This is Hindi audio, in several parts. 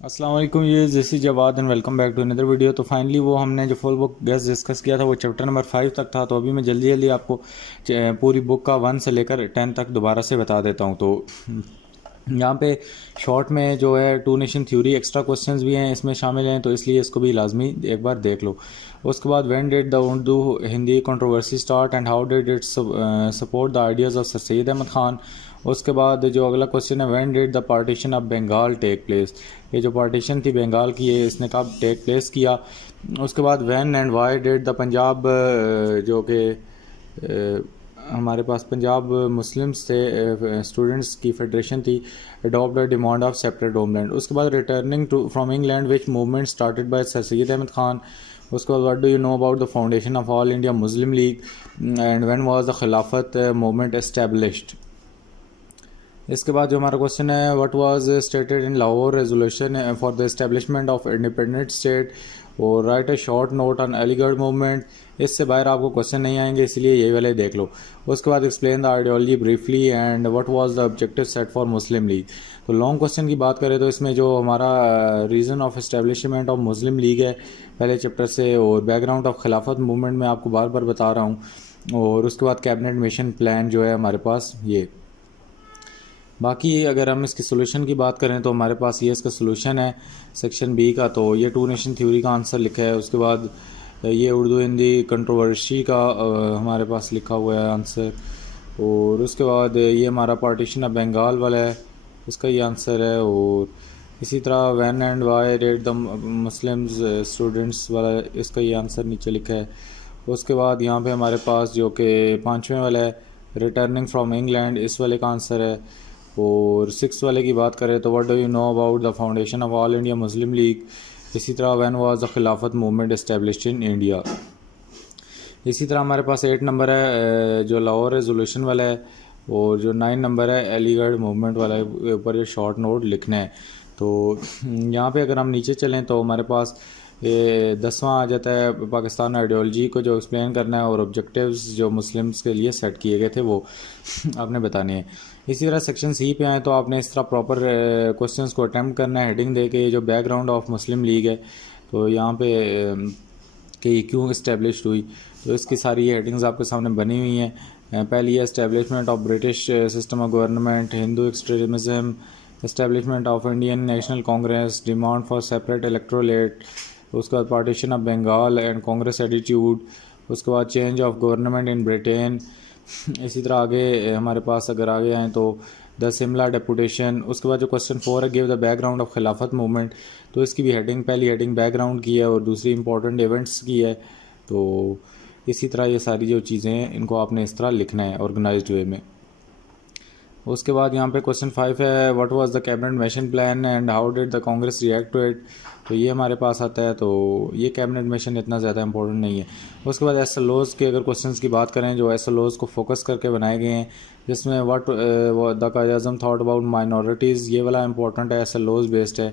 अस्सलाम वालेकुम, ये जैसी Jawad and welcome back to another video. तो फाइनली वो हमने जो फुल बुक गेस्ट डिस्कस किया था वो चैप्टर नंबर 5 तक था। तो अभी मैं जल्दी जल्दी आपको पूरी बुक का 1 से लेकर 10 तक दोबारा से बता देता हूँ। तो यहाँ पे शॉर्ट में जो है two nation theory extra questions भी हैं इसमें शामिल हैं, तो इसलिए इसको भी लाजमी एक बार देख लो। उसके बाद when did the Urdu Hindi controversy start and how did it support the ideas of sir Syed Ahmad Khan. उसके बाद जो अगला क्वेश्चन है when did the partition of Bengal take place, ये जो पार्टीशन थी बंगाल की ये इसने कब टेक प्लेस किया। उसके बाद when and why did the Punjab जो कि हमारे पास पंजाब मुस्लिम्स थे स्टूडेंट्स की फेडरेशन थी, adopt the demand of separate homeland. उसके बाद returning to from England which movement started by sir Syed Ahmad Khan. उसके बाद what do you know about the foundation of all India Muslim League and when was the Khilafat movement established. इसके बाद जो हमारा क्वेश्चन है what was stated in Lahore resolution for the establishment of independent state और right a short note on Aligarh movement. इससे बाहर आपको क्वेश्चन नहीं आएंगे, इसलिए यही वाले देख लो। उसके बाद explain the ideology briefly and what was the objective set for Muslim league. तो लॉन्ग क्वेश्चन की बात करें तो इसमें जो हमारा reason of establishment of Muslim league है पहले चैप्टर से, और बैकग्राउंड ऑफ खिलाफत मूवमेंट में आपको बार बार बता रहा हूँ, और उसके बाद कैबिनेट मिशन प्लान जो है हमारे पास ये। बाकी अगर हम इसकी सोल्यूशन की बात करें तो हमारे पास ये इसका सोल्यूशन है सेक्शन बी का। तो ये टू नेशन थ्योरी का आंसर लिखा है। उसके बाद ये उर्दू हिंदी कंट्रोवर्सी का हमारे पास लिखा हुआ है आंसर, और उसके बाद ये हमारा पार्टीशन ऑफ बंगाल वाला है, इसका ये आंसर है। और इसी तरह when and why did the Muslims students वाला, इसका ये आंसर नीचे लिखा है। उसके बाद यहाँ पे हमारे पास जो कि पाँचवें वाला है रिटर्निंग फ्रॉम इंग्लैंड, इस वाले का आंसर है। और सिक्स वाले की बात करें तो what do you know about the foundation of all India Muslim league. इसी तरह when was the Khilafat movement established in India. इसी तरह हमारे पास 8 नंबर है जो लाहौर रेजोल्यूशन वाला है, और जो 9 नंबर है अलीगढ़ मूवमेंट वाला है, ऊपर ये शॉर्ट नोट लिखना है। तो यहाँ पे अगर हम नीचे चलें तो हमारे पास ये 10वां आ जाता है पाकिस्तान आइडियोलॉजी को जो एक्सप्लेन करना है, और ऑब्जेक्टिव्स जो मुस्लिम्स के लिए सेट किए गए थे वो आपने बताने हैं। इसी तरह सेक्शन सी पे आए तो आपने इस तरह प्रॉपर क्वेश्चंस को अटैम्प्ट करना है हेडिंग दे के, जो बैकग्राउंड ऑफ मुस्लिम लीग है तो यहाँ पे कि क्यों इस्टेब्लिश हुई, तो इसकी सारी ये हेडिंग्स आपके सामने बनी हुई हैं। पहली है establishment of British system of government, Hindu extremism, establishment of Indian National Congress, demand for separate electorate, उसके बाद partition of Bengal and Congress attitude, उसके बाद change of government in Britain. इसी तरह आगे हमारे पास अगर आगे आएँ तो द शिमला डेपुटेशन। उसके बाद जो क्वेश्चन 4 है गिव द बैकग्राउंड ऑफ खिलाफत मूवमेंट, तो इसकी भी हेडिंग पहली हेडिंग बैकग्राउंड की है और दूसरी इंपॉर्टेंट इवेंट्स की है। तो इसी तरह ये सारी जो चीज़ें हैं इनको आपने इस तरह लिखना है ऑर्गेनाइज्ड वे में। उसके बाद यहाँ पे क्वेश्चन 5 है what was the cabinet mission plan and how did the Congress react to it, तो ये हमारे पास आता है। तो ये कैबिनेट मिशन इतना ज़्यादा इंपॉर्टेंट नहीं है। उसके बाद एस एल ओज़ की अगर क्वेश्चंस की बात करें जो एस एल ओज़ को फोकस करके बनाए गए हैं, जिसमें what the Quaid-e-Azam thought about minorities, ये वाला इंपॉर्टेंट है, एस एल ओज़ बेस्ड है।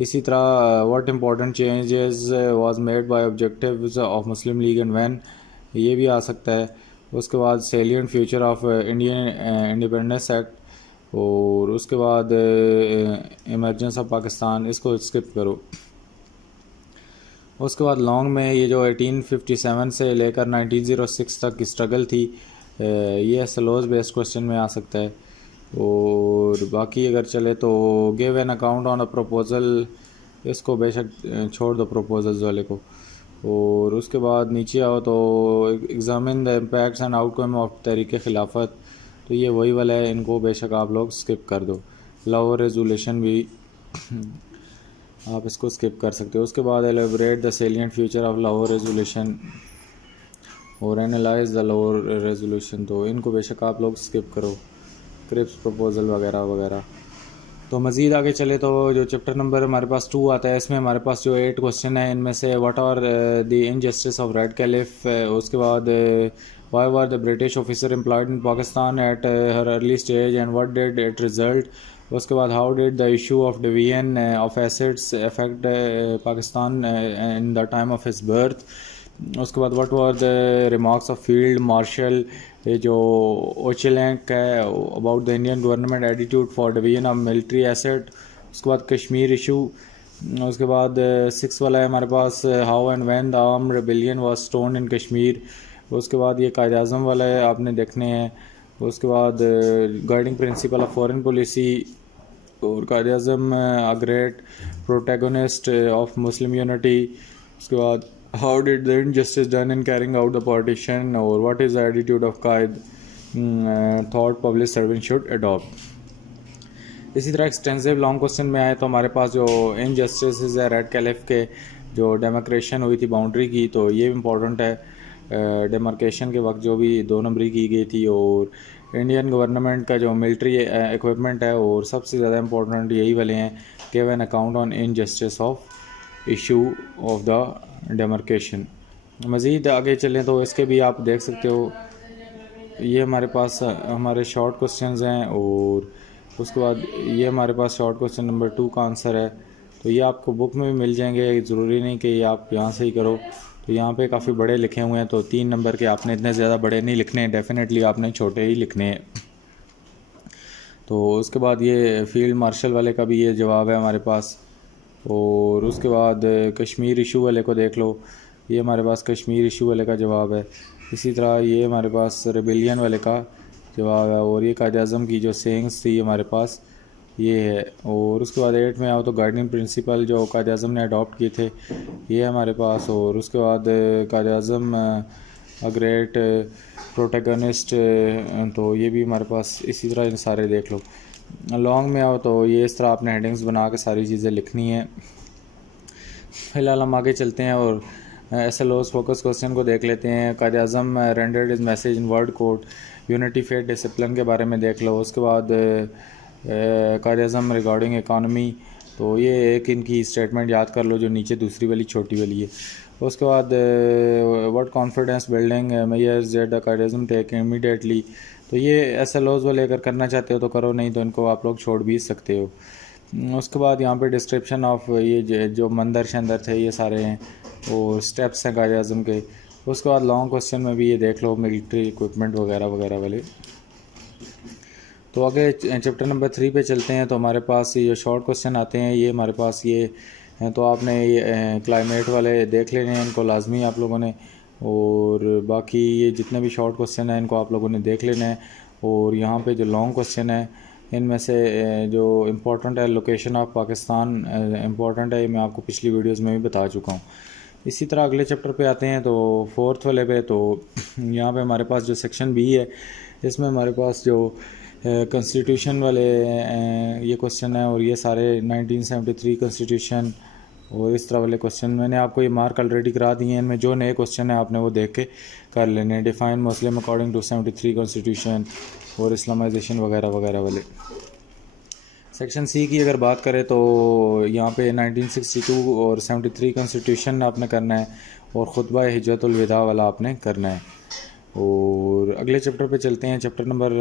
इसी तरह what important changes was made by objectives of Muslim League and when, ये भी आ सकता है। उसके बाद salient future of Indian independence act, और उसके बाद इमरजेंस ऑफ पाकिस्तान, इसको स्किप करो। उसके बाद लॉन्ग में ये जो 1857 से लेकर 1906 तक की स्ट्रगल थी, ये सलोज बेस्ड क्वेश्चन में आ सकता है। और बाकी अगर चले तो give an account on a proposal, इसको बेशक छोड़ दो प्रपोजल्स वाले को। और उसके बाद नीचे आओ तो examine the impacts and outcome of Tehreek Khilafat, तो ये वही वाला है, इनको बेशक आप लोग स्किप कर दो। लाहौर रेजोल्यूशन भी आप इसको स्किप कर सकते हो। उसके बाद elaborate the salient future of Lahore resolution और एनालाइज द लाहौर रेजोल्यूशन, तो इनको बेशक आप लोग स्किप करो, क्रिप्स प्रपोजल वगैरह वगैरह। तो मज़ीद आगे चले तो जो चैप्टर नंबर हमारे पास 2 आता है, इसमें हमारे पास जो 8 क्वेश्चन है, इनमें से what are the injustice of Radcliffe, उसके बाद why were the British officer employed in Pakistan at her early stage and what did it result. उसके बाद how did the issue of division of assets affect Pakistan in the time of his birth. उसके बाद what were the remarks of field marshal ये जो ओचेलैंक है about the Indian government attitude for division of military asset. उसके बाद कश्मीर इशू, उसके बाद 6 वाला है हमारे पास, how and when the arm rebellion was stoned in Kashmir. उसके बाद ये कायद आज़म वाला है, आपने देखने हैं। उसके बाद guiding principle of foreign policy, और Quaid Azam a great protagonist of Muslim unity. उसके बाद how did the injustice done in carrying out the partition, और what is the attitude of Quaid thought public servant should adopt. इसी तरह एक्सटेंसिव लॉन्ग क्वेश्चन में आए तो हमारे पास जो इनजस्टिस है रेड कैलिफ के, जो डेमार्केशन हुई थी बाउंड्री की, तो ये इम्पोर्टेंट है। डेमार्केशन के वक्त जो भी 2 नंबरी की गई थी, और इंडियन गवर्नमेंट का जो मिलिट्री इक्विपमेंट है, और सबसे ज़्यादा इम्पोर्टेंट यही वाले हैं, give an account on injustice of issue of the demarcation. मज़ीद आगे चलें तो इसके भी आप देख सकते हो, ये हमारे पास हमारे शॉर्ट क्वेश्चंस हैं, और उसके बाद ये हमारे पास शॉर्ट क्वेश्चन नंबर 2 का आंसर है। तो ये आपको बुक में भी मिल जाएंगे, ज़रूरी नहीं कि ये आप यहाँ से ही करो। तो यहाँ पे काफ़ी बड़े लिखे हुए हैं, तो 3 नंबर के आपने इतने ज़्यादा बड़े नहीं लिखने हैं, डेफिनेटली आपने छोटे ही लिखने हैं। तो उसके बाद ये फील्ड मार्शल वाले का भी ये जवाब है हमारे पास। और उसके बाद कश्मीर इशू वाले को देख लो, ये हमारे पास कश्मीर इशू वाले का जवाब है। इसी तरह ये हमारे पास रेबेलियन वाले का जवाब है, और ये कायद आज़म की जो सेइंग्स थी हमारे पास ये है। और उसके बाद 8 में आओ तो गाइडिंग प्रिंसिपल जो कायद आज़म ने अडॉप्ट किए थे, ये है हमारे पास। और उसके बाद कायद आज़म अ ग्रेट प्रोटैगनिस्ट, तो ये भी हमारे पास। इसी तरह इन सारे देख लो। लॉन्ग में आओ तो ये इस तरह आपने हेडिंग्स बना के सारी चीज़ें लिखनी है। फ़िलहाल हम आगे चलते हैं और SLO's फोकस क्वेश्चन को देख लेते हैं। Quaid Azam rendered is message in word code, unity faith discipline के बारे में देख लो। उसके बाद कायद आज़म रिगार्डिंग इकानमी, तो ये एक इनकी स्टेटमेंट याद कर लो जो नीचे दूसरी वाली छोटी वाली है। उसके बाद what confidence building measures that the Quaid Azam take immediately, तो ये SLO's वाले अगर करना चाहते हो तो करो, नहीं तो इनको आप लोग छोड़ भी सकते हो। उसके बाद यहाँ पे डिस्क्रिप्शन ऑफ ये जो मंदिर शंदर थे ये सारे हैं, और स्टेप्स हैं कायद आज़म के। उसके बाद लॉन्ग क्वेश्चन में भी ये देख लो, मिलिट्री इक्विपमेंट वगैरह वगैरह वाले। तो आगे चैप्टर नंबर 3 पे चलते हैं। तो हमारे पास ये शॉर्ट क्वेश्चन आते हैं, ये हमारे पास ये हैं। तो आपने ये क्लाइमेट वाले देख लेने हैं, इनको लाजमी आप लोगों ने। और बाकी ये जितने भी शॉर्ट क्वेश्चन हैं इनको आप लोगों ने देख लेना है। और यहाँ पे जो लॉन्ग क्वेश्चन है इनमें से जो इम्पोर्टेंट है, लोकेशन ऑफ पाकिस्तान इम्पोर्टेंट है, ये मैं आपको पिछली वीडियोज़ में भी बता चुका हूँ। इसी तरह अगले चैप्टर पे आते हैं, तो 4th वाले पे। तो यहाँ पे हमारे पास जो सेक्शन B है, इसमें हमारे पास जो कॉन्स्टिट्यूशन वाले ये क्वेश्चन है, और ये सारे 1973 कॉन्स्टिट्यूशन और इस तरह वाले क्वेश्चन मैंने आपको ये मार्क ऑलरेडी करा दिए हैं। इनमें जो नए क्वेश्चन है आपने वो देख के कर लेने। Define Muslim according to 73 constitution और इस्लामाइजेशन वगैरह वगैरह वाले। सेक्शन C की अगर बात करें तो यहाँ पे 1962 और 73 कॉन्स्टिट्यूशन आपने करना है, और खुतबा हिज्जतुल विदा वाला आपने करना है। और अगले चैप्टर पे चलते हैं, चैप्टर नंबर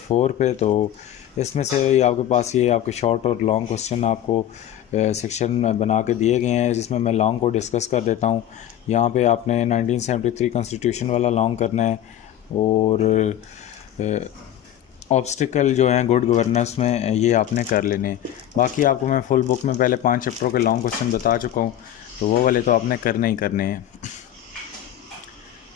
4 पे। तो इसमें से आपके पास ये आपके शॉर्ट और लॉन्ग क्वेश्चन आपको सेक्शन बना के दिए गए हैं, जिसमें मैं लॉन्ग को डिस्कस कर देता हूँ। यहाँ पे आपने 1973 कॉन्स्टिट्यूशन वाला लॉन्ग करना है, और ऑब्स्टिकल जो हैं गुड गवर्नेंस में ये आपने कर लेने हैं। बाकी आपको मैं फुल बुक में पहले 5 चैप्टरों के लॉन्ग क्वेश्चन बता चुका हूँ, तो वो वाले तो आपने करने ही करने हैं।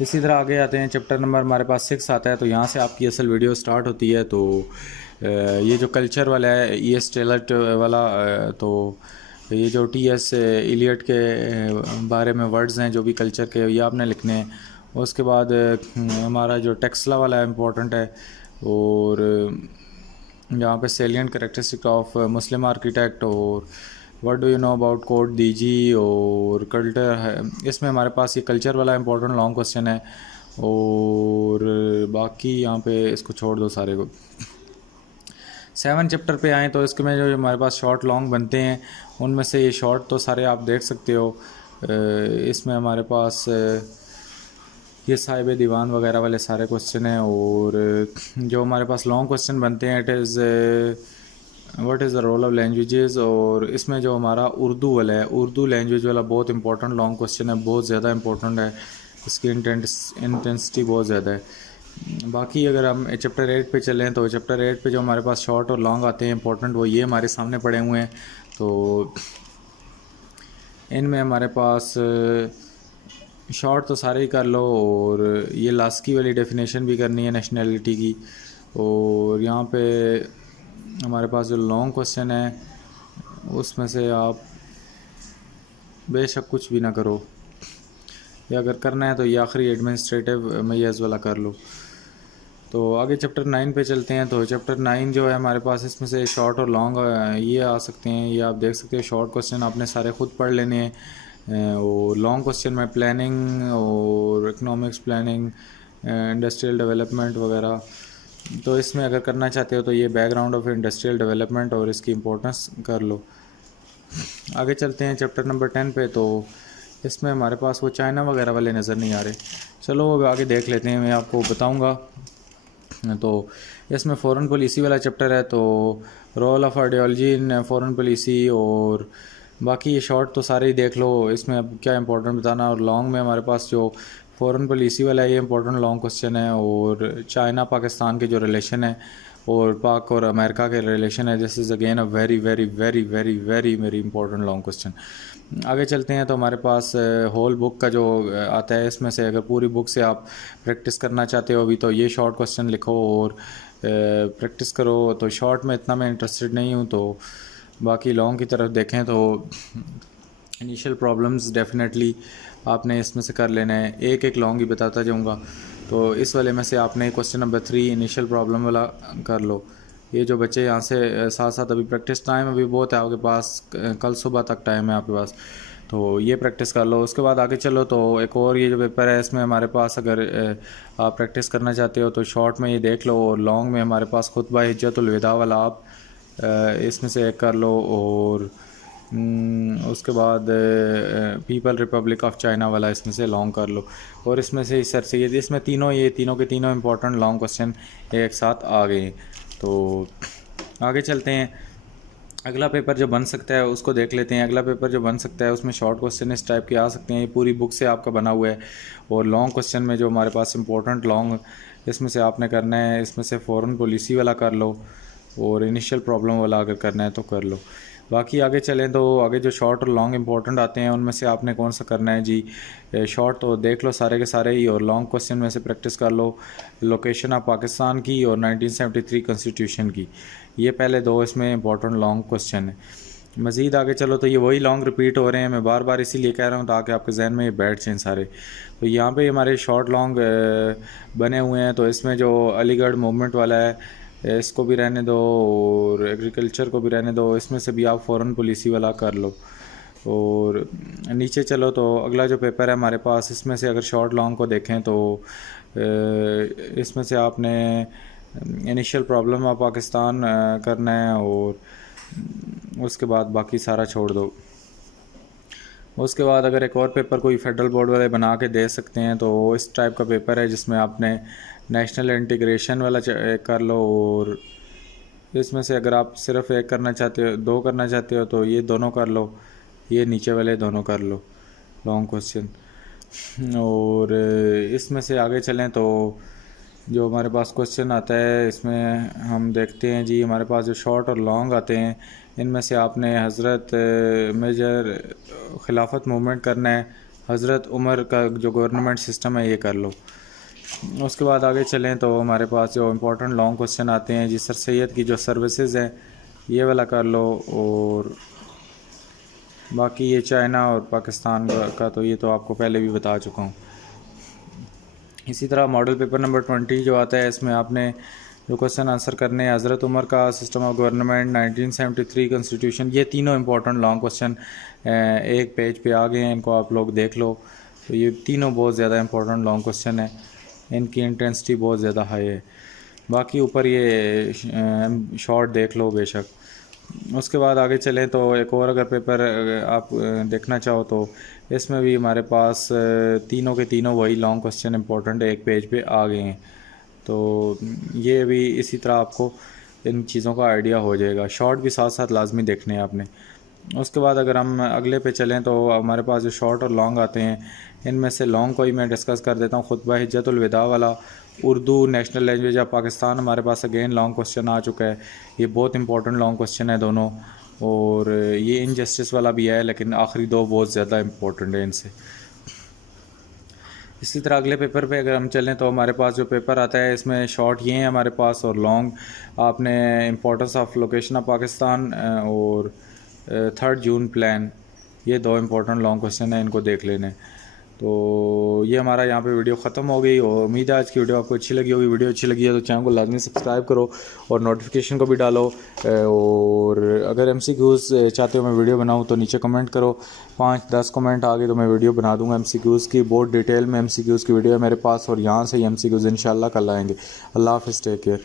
इसी तरह आगे आते हैं, चैप्टर नंबर हमारे पास 6 आता है। तो यहाँ से आपकी असल वीडियो स्टार्ट होती है। तो ये जो कल्चर वाला है, ES टेलर वाला, तो ये जो TS इलियट के बारे में वर्ड्स हैं जो भी कल्चर के, ये आपने लिखने हैं। उसके बाद हमारा जो टेक्सला वाला है इम्पोर्टेंट है, और यहाँ पे salient characteristic of Muslim architect, और what do you know about code DG, और कल्चर है। इसमें हमारे पास ये कल्चर वाला इंपॉर्टेंट लॉन्ग क्वेश्चन है। और बाकी यहाँ पे इसको छोड़ दो सारे को। 7 चैप्टर पे आएँ तो इसके में जो हमारे पास शॉर्ट लॉन्ग बनते हैं, उनमें से ये शॉर्ट तो सारे आप देख सकते हो। इसमें हमारे पास ये साहिब दीवान वगैरह वाले सारे क्वेश्चन हैं। और जो हमारे पास लॉन्ग क्वेश्चन बनते हैं, it is what is the role of languages. और इसमें जो हमारा उर्दू वाला है, उर्दू लैंग्वेज वाला बहुत इंपॉर्टेंट लॉन्ग क्वेश्चन है, बहुत ज़्यादा इंपॉर्टेंट है, इसकी इंटेंसिटी बहुत ज़्यादा है। बाकी अगर हम चैप्टर 8 पे चलें, तो चैप्टर 8 पे जो हमारे पास शॉर्ट और लॉन्ग आते हैं इंपॉर्टेंट, वो ये हमारे सामने पड़े हुए हैं। तो इनमें हमारे पास शॉर्ट तो सारे ही कर लो, और ये लास्की वाली डेफिनेशन भी करनी है नेशनैलिटी की। और यहाँ पे हमारे पास जो लॉन्ग क्वेश्चन है उसमें से आप बेशक कुछ भी ना करो, या अगर करना है तो ये आखिरी एडमिनिस्ट्रेटिव मैयर्स वाला कर लो। तो आगे चैप्टर 9 पे चलते हैं। तो चैप्टर 9 जो है हमारे पास, इसमें से शॉर्ट और लॉन्ग ये आ सकते हैं। ये आप देख सकते हैं, शॉर्ट क्वेश्चन आपने सारे खुद पढ़ लेने हैं, और लॉन्ग क्वेश्चन में प्लानिंग और इकोनॉमिक्स प्लानिंग, इंडस्ट्रियल डेवलपमेंट वगैरह। तो इसमें अगर करना चाहते हो तो ये बैकग्राउंड ऑफ इंडस्ट्रियल डेवलपमेंट और इसकी इम्पोर्टेंस कर लो। आगे चलते हैं चैप्टर नंबर 10 पे। तो इसमें हमारे पास वो चाइना वगैरह वाले नज़र नहीं आ रहे, चलो अब आगे देख लेते हैं, मैं आपको बताऊंगा। तो इसमें फ़ॉरेन पॉलिसी वाला चैप्टर है, तो role of ideology in foreign policy, और बाकी ये शॉर्ट तो सारे ही देख लो, इसमें अब क्या इंपॉर्टेंट बताना। और लॉन्ग में हमारे पास जो फ़ॉरेन पॉलिसी वाला है ये इंपॉर्टेंट लॉन्ग क्वेश्चन है, और चाइना पाकिस्तान के जो रिलेशन है और पाक और अमेरिका के रिलेशन है, this is again a very very very very very very important long question. आगे चलते हैं। तो हमारे पास होल बुक का जो आता है, इसमें से अगर पूरी बुक से आप प्रैक्टिस करना चाहते हो अभी, तो ये शॉर्ट क्वेश्चन लिखो और प्रैक्टिस करो। तो शॉर्ट में इतना मैं इंटरेस्टेड नहीं हूँ, तो बाकी लॉन्ग की तरफ देखें तो इनिशियल प्रॉब्लम्स डेफिनेटली आपने इसमें से कर लेना है। एक एक लॉन्ग ही बताता जाऊँगा। तो इस वाले में से आपने क्वेश्चन नंबर 3 इनिशियल प्रॉब्लम वाला कर लो। ये जो बच्चे यहाँ से साथ साथ, अभी प्रैक्टिस टाइम अभी बहुत है आपके पास, कल सुबह तक टाइम है आपके पास, तो ये प्रैक्टिस कर लो। उसके बाद आगे चलो। तो एक और ये जो पेपर है, इसमें हमारे पास अगर आप प्रैक्टिस करना चाहते हो तो शॉर्ट में ये देख लो, और लॉन्ग में हमारे पास खुतबा हिज्जतुल विदा वाला आप इसमें से एक कर लो। और उसके बाद पीपल रिपब्लिक ऑफ चाइना वाला इसमें से लॉन्ग कर लो। और इसमें से सर सैयद, इसमें ये तीनों के तीनों इंपॉर्टेंट लॉन्ग क्वेश्चन एक साथ आ गए। तो आगे चलते हैं। अगला पेपर जो बन सकता है उसको देख लेते हैं। अगला पेपर जो बन सकता है उसमें शॉर्ट क्वेश्चन इस टाइप के आ सकते हैं, ये पूरी बुक से आपका बना हुआ है। और लॉन्ग क्वेश्चन में जो हमारे पास इंपॉर्टेंट लॉन्ग इसमें से आपने करना है, इसमें से फ़ॉरेन पॉलिसी वाला कर लो, और इनिशियल प्रॉब्लम वाला अगर करना है तो कर लो। बाकी आगे चलें तो आगे जो शॉर्ट और लॉन्ग इंपॉर्टेंट आते हैं उनमें से आपने कौन सा करना है जी। शॉर्ट तो देख लो सारे के सारे ही, और लॉन्ग क्वेश्चन में से प्रैक्टिस कर लो लोकेशन ऑफ पाकिस्तान की और 1973 कॉन्स्टिट्यूशन की। ये पहले दो इसमें इंपॉर्टेंट लॉन्ग क्वेश्चन है। मज़ीद आगे चलो तो ये वही लॉन्ग रिपीट हो रहे हैं, मैं बार बार इसीलिए कह रहा हूँ ताकि आपके जहन में ये बैठ जाएँ सारे। तो यहाँ पे हमारे शॉर्ट लॉन्ग बने हुए हैं। तो इसमें जो अलीगढ़ मूवमेंट वाला है इसको भी रहने दो, और एग्रीकल्चर को भी रहने दो, इसमें से भी आप फ़ॉरेन पॉलिसी वाला कर लो। और नीचे चलो तो अगला जो पेपर है हमारे पास, इसमें से अगर शॉर्ट लॉन्ग को देखें तो इसमें से आपने इनिशियल प्रॉब्लम ऑफ पाकिस्तान करना है, और उसके बाद बाकी सारा छोड़ दो। उसके बाद अगर एक और पेपर कोई फेडरल बोर्ड वाले बना के दे सकते हैं तो इस टाइप का पेपर है जिसमें आपने नेशनल इंटीग्रेशन वाला कर लो। और इसमें से अगर आप सिर्फ एक करना चाहते हो, दो करना चाहते हो तो ये दोनों कर लो, ये नीचे वाले दोनों कर लो लॉन्ग क्वेश्चन। और इसमें से आगे चलें तो जो हमारे पास क्वेश्चन आता है इसमें हम देखते हैं जी। हमारे पास जो शॉर्ट और लॉन्ग आते हैं इनमें से आपने हज़रत मेजर खिलाफत मूवमेंट करना है, हज़रत उमर का जो गवर्नमेंट सिस्टम है ये कर लो। उसके बाद आगे चलें तो हमारे पास जो इम्पोर्टेंट लॉन्ग क्वेश्चन आते हैं जी, सर सैयद की जो सर्विसेज हैं ये वाला कर लो। और बाकी ये चाइना और पाकिस्तान का तो ये तो आपको पहले भी बता चुका हूँ। इसी तरह मॉडल पेपर नंबर 20 जो आता है इसमें आपने जो क्वेश्चन आंसर करने हैं, हज़रत उमर का सिस्टम ऑफ गवर्नमेंट, 1973 कॉन्स्टिट्यूशन, ये तीनों इंपॉर्टेंट लॉन्ग क्वेश्चन एक पेज पे आ गए हैं, इनको आप लोग देख लो। तो ये तीनों बहुत ज़्यादा इंपॉर्टेंट लॉन्ग क्वेश्चन है, इनकी इंटेंसिटी बहुत ज़्यादा हाई है। बाकी ऊपर ये शॉर्ट देख लो बेशक। उसके बाद आगे चलें तो एक और अगर पेपर आप देखना चाहो तो इसमें भी हमारे पास तीनों के तीनों वही लॉन्ग क्वेश्चन इंपॉर्टेंट एक पेज पे आ गए हैं। तो ये भी इसी तरह आपको इन चीज़ों का आइडिया हो जाएगा। शॉर्ट भी साथ साथ लाजमी देखने हैं आपने। उसके बाद अगर हम अगले पे चलें तो हमारे पास जो शॉर्ट और लॉन्ग आते हैं इनमें से लॉन्ग को ही मैं डिस्कस कर देता हूँ। खुतबा हिज्जतुल विदा वाला, Urdu national language of Pakistan, हमारे पास अगेन लॉन्ग क्वेश्चन आ चुका है। ये बहुत इंपॉर्टेंट लॉन्ग क्वेश्चन है दोनों। और ये इनजस्टिस वाला भी है, लेकिन आखिरी दो बहुत ज़्यादा इम्पोर्टेंट है इनसे। इसी तरह अगले पेपर पे अगर हम चलें तो हमारे पास जो पेपर आता है इसमें शॉर्ट ये हैं हमारे पास, और लॉन्ग आपने importance of location of Pakistan और 3 जून प्लान, ये दो इम्पोर्टेंट लॉन्ग क्वेश्चन हैं, इनको देख लेने। तो ये हमारा यहाँ पे वीडियो ख़त्म हो गई, और उम्मीद है आज की वीडियो आपको अच्छी लगी होगी। वीडियो अच्छी लगी है तो चैनल को लाजमी सब्सक्राइब करो और नोटिफिकेशन को भी डालो। और अगर MCQs चाहते हो मैं वीडियो बनाऊँ तो नीचे कमेंट करो, 5-10 कमेंट आ गए तो मैं वीडियो बना दूँगा MCQs की। बहुत डिटेल में MCQs की वीडियो है मेरे पास, और यहाँ से ही MCQs इंशाल्लाह कल आएँगे। अल्लाह हाफ़िज़, टेक केयर।